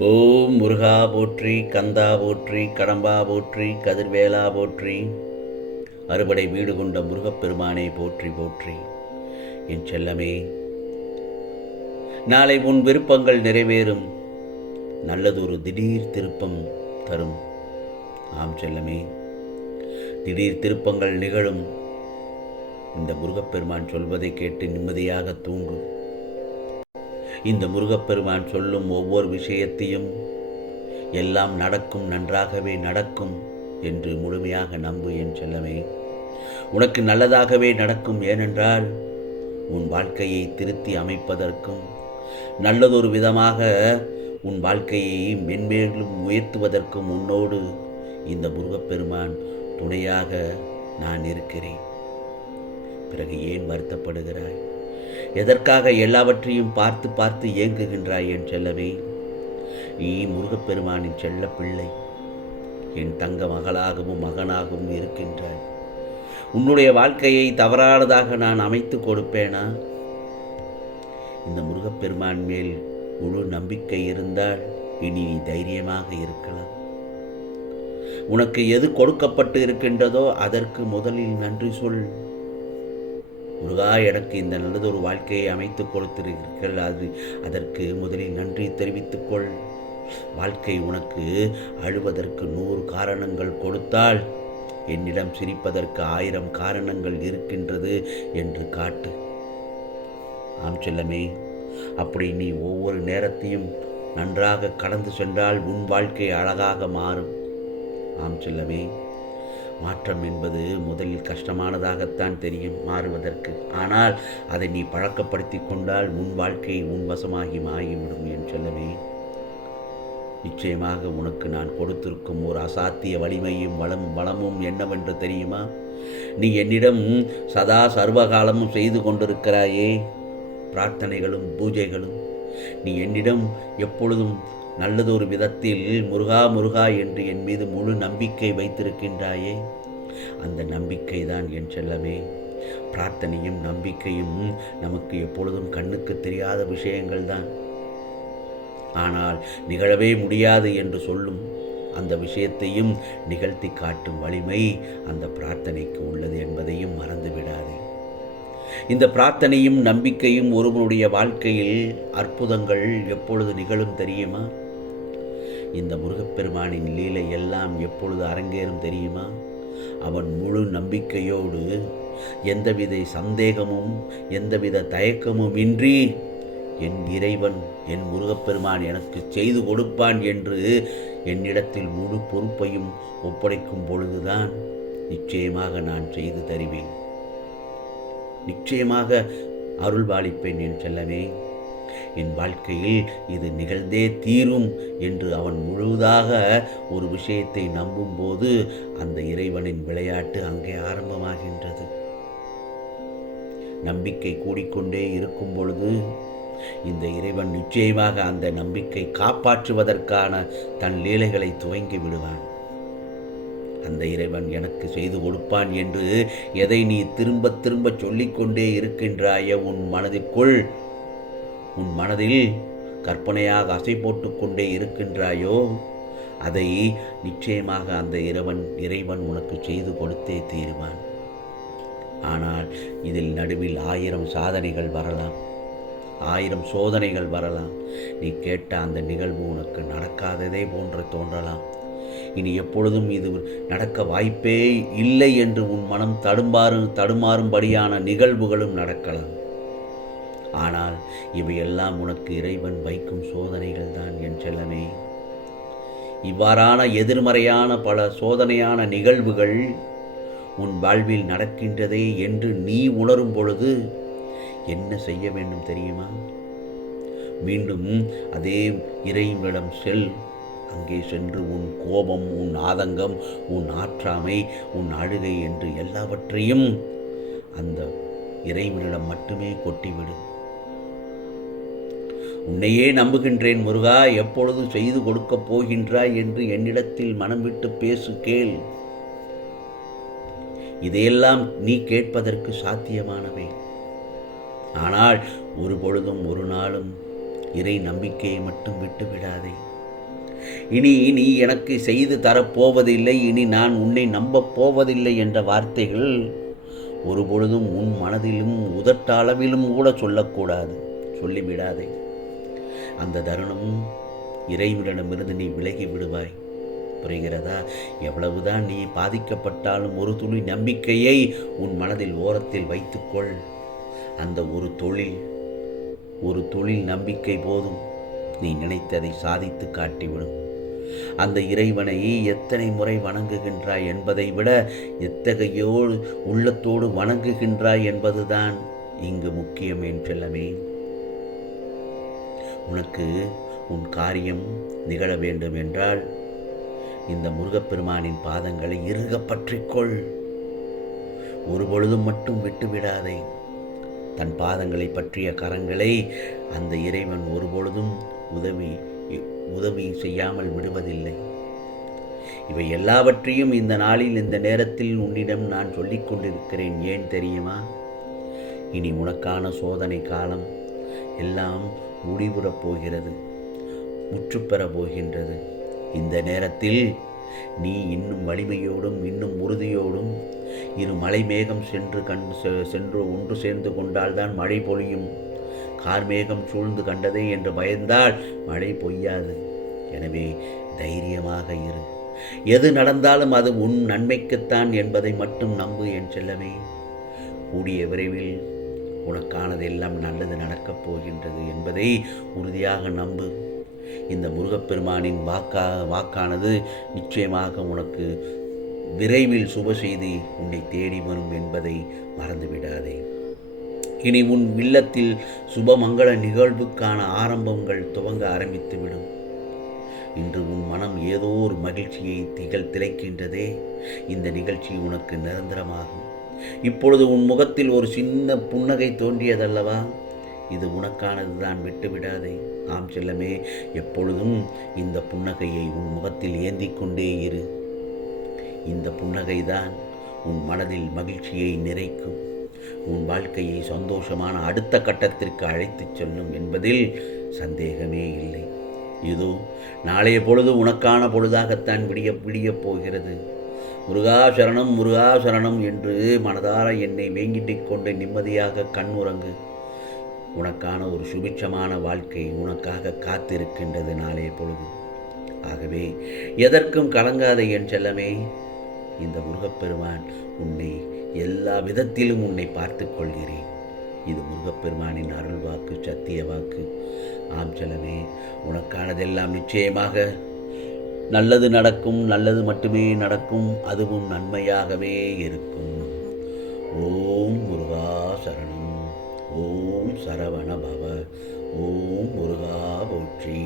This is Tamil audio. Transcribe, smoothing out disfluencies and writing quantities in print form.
ஓம் முருகா போற்றி, கந்தா போற்றி, கடம்பா போற்றி, கதிர்வேலா போற்றி, அறுபடை வீடு கொண்ட முருகப்பெருமானே போற்றி போற்றி. என் செல்லமே, நாளை உன் விருப்பங்கள் நிறைவேறும் நல்லதொரு திடீர் திருப்பம் தரும். ஆம் செல்லமே, திடீர் திருப்பங்கள் நிகழும். இந்த முருகப்பெருமான் சொல்வதை கேட்டு நிம்மதியாக தூங்கு. இந்த முருகப்பெருமான் சொல்லும் ஒவ்வொரு விஷயத்தையும் எல்லாம் நடக்கும், நன்றாகவே நடக்கும் என்று முழுமையாக நம்பு என் செல்லமே. உனக்கு நல்லதாகவே நடக்கும். ஏனென்றால் உன் வாழ்க்கையை திருத்தி அமைப்பதற்கும் நல்லதொரு விதமாக உன் வாழ்க்கையை மென்மேலும் உயர்த்துவதற்கும் உன்னோடு இந்த முருகப்பெருமான் துணையாக நான் இருக்கிறேன். பிறகு ஏன் வருத்தப்படுகிறாய்? எதற்காக எல்லாவற்றையும் பார்த்து பார்த்து ஏங்குகின்றாய் என் செல்லவே? நீ முருகப்பெருமானின் செல்ல பிள்ளை, என் தங்க மகளாகவும் மகனாகவும் இருக்கின்றாய். உன்னுடைய வாழ்க்கையை தவறானதாக நான் அமைத்து கொடுப்பேனா? இந்த முருகப்பெருமான் மேல் முழு நம்பிக்கை இருந்தால் இனி நீ தைரியமாக இருக்கலாம். உனக்கு எது கொடுக்கப்பட்டு இருக்கின்றதோ அதற்கு முதலில் நன்றி சொல். முருகா, எனக்கு இந்த நல்லதொரு வாழ்க்கையை அமைத்து கொடுத்திருக்கிறீர்கள், அதற்கு முதலில் நன்றி தெரிவித்துக்கொள். வாழ்க்கை உனக்கு அழுவதற்கு 100 காரணங்கள் கொடுத்தால் என்னிடம் சிரிப்பதற்கு 1000 காரணங்கள் இருக்கின்றது என்று காட்டு. ஆம் செல்லமே, அப்படி நீ ஒவ்வொரு நேரத்தையும் நன்றாக கடந்து சென்றால் உன் வாழ்க்கை அழகாக மாறும். ஆம் செல்லமே, மாற்றம் என்பது முதலில் கஷ்டமானதாகத்தான் தெரியும் மாறுவதற்கு. ஆனால் அதை நீ பழக்கப்படுத்தி கொண்டால் உன் வாழ்க்கை உன் வசமாகி மாறிவிடும் என் செல்லமே. நிச்சயமாக உனக்கு நான் கொடுத்திருக்கும் ஒரு அசாத்திய வலிமையும் வளமும் என்னவென்று தெரியுமா? நீ என்னிடம் சதா சர்வகாலமும் செய்து கொண்டிருக்கிறாயே பிரார்த்தனைகளும் பூஜைகளும். நீ என்னிடம் எப்பொழுதும் நல்லதொரு விதத்தில் முருகா முருகா என்று என் மீது முழு நம்பிக்கை வைத்திருக்கின்றாயே, அந்த நம்பிக்கை தான் என் செல்லமே. பிரார்த்தனையும் நம்பிக்கையும் நமக்கு எப்பொழுதும் கண்ணுக்கு தெரியாத விஷயங்கள் தான். ஆனால் நிகழவே முடியாது என்று சொல்லும் அந்த விஷயத்தையும் நிகழ்த்தி காட்டும் வலிமை அந்த பிரார்த்தனைக்கு உள்ளது என்பதையும் மறந்துவிடாதே. இந்த பிரார்த்தனையும் நம்பிக்கையும் ஒருவனுடைய வாழ்க்கையில் அற்புதங்கள் எப்பொழுது நிகழும் தெரியுமா? இந்த முருகப்பெருமானின் லீலை எல்லாம் எப்பொழுது அரங்கேறும் தெரியுமா? அவன் முழு நம்பிக்கையோடு எந்தவித சந்தேகமும் எந்தவித தயக்கமும் இன்றி என் இறைவன் என் முருகப்பெருமான் எனக்கு செய்து கொடுப்பான் என்று என்னிடத்தில் முழு பொறுப்பையும் ஒப்படைக்கும் பொழுதுதான் நிச்சயமாக நான் செய்து தருவேன். நிச்சயமாக அருள்பாலிப்பேன் என் செல்லமே. என் வாழ்க்கையில் இது நிகழ்ந்தே தீரும் என்று அவன் முழுவதாக ஒரு விஷயத்தை நம்பும்போது அந்த இறைவனின் விளையாட்டு அங்கே ஆரம்பமாகின்றது. நம்பிக்கை கூடிக்கொண்டே இருக்கும் பொழுது இந்த இறைவன் நிச்சயமாக அந்த நம்பிக்கை காப்பாற்றுவதற்கான தன் லீலைகளை துவங்கி விடுவான். அந்த இறைவன் எனக்கு செய்து கொடுப்பான் என்று எதை நீ திரும்ப திரும்ப சொல்லிக்கொண்டே இருக்கின்றாய உன் மனதில் கற்பனையாக அசை போட்டு கொண்டே இருக்கின்றாயோ அதை நிச்சயமாக அந்த இறைவன் உனக்கு செய்து கொடுத்தே தீருவான். ஆனால் இதில் நடுவில் 1000 சாதனைகள் வரலாம், 1000 சோதனைகள் வரலாம். நீ கேட்ட அந்த நிகழ்வு உனக்கு நடக்காததே போன்று தோன்றலாம். இனி எப்பொழுதும் இது நடக்க வாய்ப்பே இல்லை என்று உன் மனம் தடுமாறும்படியான நிகழ்வுகளும் நடக்கலாம். ஆனால் இவையெல்லாம் உனக்கு இறைவன் வைக்கும் சோதனைகள் தான் என் செல்லமே. இவ்வாறான எதிர்மறையான பல சோதனையான நிகழ்வுகள் உன் வாழ்வில் நடக்கின்றதே என்று நீ உணரும் பொழுது என்ன செய்ய வேண்டும் தெரியுமா? மீண்டும் அதே இறைவனிடம் செல். அங்கே சென்று உன் கோபம், உன் ஆதங்கம், உன் ஆற்றாமை, உன் அழுகை என்று எல்லாவற்றையும் அந்த இறைவனிடம் மட்டுமே கொட்டிவிடு. உன்னையே நம்புகின்றேன் முருகா, எப்பொழுது செய்து கொடுக்கப் போகின்றாய் என்று என்னிடத்தில் மனம் விட்டு பேசு, கேள். இதையெல்லாம் நீ கேட்பதற்கு சாத்தியமானவை. ஆனால் ஒரு பொழுதும் ஒரு நாளும் இறை நம்பிக்கையை மட்டும் விட்டு விடாதே. இனி நீ எனக்கு செய்து தரப்போவதில்லை, இனி நான் உன்னை நம்பப் போவதில்லை என்ற வார்த்தைகள் ஒருபொழுதும் உன் மனதிலும் உதட்டளவிலும் கூட சொல்லக்கூடாது, சொல்லிவிடாதே. அந்த தருணம் இறைவனிடமிருந்து நீ விலகி விடுவாய். புரிகிறதா? எவ்வளவுதான் நீ பாதிக்கப்பட்டாலும் ஒரு துளி நம்பிக்கையை உன் மனதில் ஓரத்தில் வைத்துக்கொள். அந்த ஒரு தொழில் நம்பிக்கை போதும், நீ நினைத்ததை சாதித்து காட்டிவிடும். அந்த இறைவனை எத்தனை முறை வணங்குகின்றாய் என்பதை விட எத்தகையோடு உள்ளத்தோடு வணங்குகின்றாய் என்பதுதான் இங்கு முக்கியம். என் செல்லமே, உனக்கு உன் காரியம் நிகழ வேண்டும் என்றால் இந்த முருகப்பெருமானின் பாதங்களை இறுக பற்றிக்கொள். ஒரு பொழுதும் மட்டும் விட்டுவிடாதே. தன் பாதங்களை பற்றிய கரங்களை அந்த இறைவன் ஒரு பொழுதும் உதவி செய்யாமல் விடுவதில்லை. இவை எல்லாவற்றையும் இந்த நாளில் இந்த நேரத்தில் உன்னிடம் நான் சொல்லிக் கொண்டிருக்கிறேன். ஏன் தெரியுமா? இனி உனக்கான சோதனை காலம் எல்லாம் முடிவுறப் போகிறது, முற்றுப்பெறப் போகின்றது. இந்த நேரத்தில் நீ இன்னும் வலிமையோடும் இன்னும் உறுதியோடும் இரு மலை மேகம் சென்று ஒன்று சேர்ந்து கொண்டால்தான் மழை பொழியும். கார்மேகம் சூழ்ந்து கண்டதே என்று பயந்தால் மழை பொய்யாது. எனவே தைரியமாக இரு. எது நடந்தாலும் அது உன் நன்மைக்குத்தான் என்பதை மட்டும் நம்பு என் செல்லமே. கூடிய விரைவில் உனக்கானதெல்லாம் நல்லது நடக்கப் போகின்றது என்பதை உறுதியாக நம்பு. இந்த முருகப்பெருமானின் வாக்கானது நிச்சயமாக உனக்கு விரைவில் சுப செய்தி உன்னை தேடி வரும் என்பதை மறந்துவிடாதே. இனி உன் இல்லத்தில் சுபமங்கள நிகழ்வுக்கான ஆரம்பங்கள் துவங்க ஆரம்பித்துவிடும். இன்று உன் மனம் ஏதோ ஒரு மகிழ்ச்சியை திளைக்கின்றதே. இந்த நிகழ்ச்சி உனக்கு நிரந்தரமாகும். இப்பொழுது உன் முகத்தில் ஒரு சின்ன புன்னகை தோன்றியதல்லவா? இது உனக்கானதுதான், விட்டுவிடாதே. ஆம் செல்லமே, எப்பொழுதும் இந்த புன்னகையை உன் முகத்தில் ஏந்தி கொண்டே இரு. இந்த புன்னகைதான் உன் மனதில் மகிழ்ச்சியை நிறைக்கும், உன் வாழ்க்கையை சந்தோஷமான அடுத்த கட்டத்திற்கு அழைத்துச் செல்லும் என்பதில் சந்தேகமே இல்லை. இதோ நாளைய பொழுது உனக்கான பொழுதாகத்தான் விடியப் போகிறது. முருகா சரணம், முருகா சரணம் என்று மனதார என்னை வேங்கிட்டிக் கொண்டு நிம்மதியாக கண்ணுறங்கு. உனக்கான ஒரு சுபிட்சமான வாழ்க்கை உனக்காக காத்திருக்கின்றது நாளைய பொழுது. ஆகவே எதற்கும் கலங்காதே என் செல்லமே. இந்த முருகப்பெருமான் உன்னை எல்லா விதத்திலும் உன்னை பார்த்து கொள்கிறேன். இது முருகப்பெருமானின் அருள் வாக்கு, சத்திய வாக்கு. ஆம் செல்லமே, உனக்கானதெல்லாம் நிச்சயமாக நல்லது நடக்கும், நல்லது மட்டுமே நடக்கும், அதுவும் நன்மையாகவே இருக்கும். ஓம் முருகா சரணம். ஓம் சரவண பவ. ஓம் முருகா போற்றி.